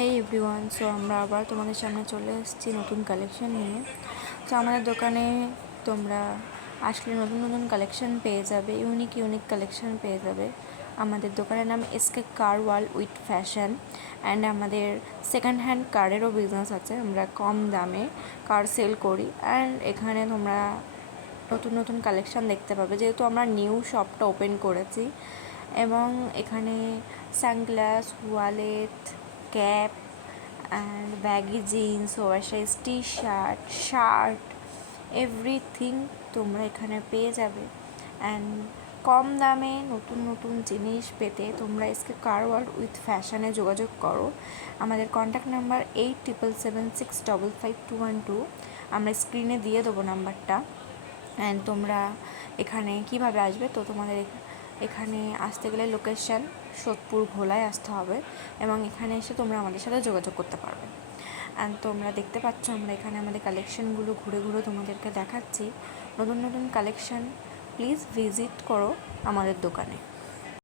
হেই everyone, so আমরা আবার তোমাদের সামনে চলে এসেছি নতুন কালেকশন নিয়ে। তো আমাদের দোকানে তোমরা আসলে নতুন নতুন কালেকশন পেয়ে যাবে, ইউনিক কালেকশন পেয়ে যাবে। আমাদের দোকানের নাম SK car world with fashion and আমাদের সেকেন্ড হ্যান্ড কারেরও বিজনেস আছে। আমরা কম দামে কার সেল করি অ্যান্ড এখানে তোমরা নতুন নতুন কালেকশান দেখতে পাবে, যেহেতু আমরা নিউ শপটা ওপেন করেছি। এবং এখানে sunglass, wallet, cap and baggy jeans, oversize T shirt everything তোমরা এখানে পেয়ে যাবে। অ্যান্ড কম দামে নতুন নতুন জিনিস পেতে তোমরা এসকে কার ওয়ার্ল্ড উইথ ফ্যাশনে যোগাযোগ করো। আমাদের কন্ট্যাক্ট নাম্বার 8776555212। আমরা স্ক্রিনে দিয়ে দেবো নাম্বারটা। অ্যান্ড তোমরা এখানে কিভাবে আসবে, তো তোমাদের এখানে আসতে গেলে লোকেশান সোদপুর ভোলায় আসতে হবে এবং এখানে এসে তোমরা আমাদের সাথে যোগাযোগ করতে পারবে। অ্যান্ড তোমরা দেখতে পাচ্ছ আমরা এখানে আমাদের কালেকশানগুলো ঘুরে ঘুরে তোমাদেরকে দেখাচ্ছি। নতুন নতুন কালেকশান, প্লিজ ভিজিট করো আমাদের দোকানে।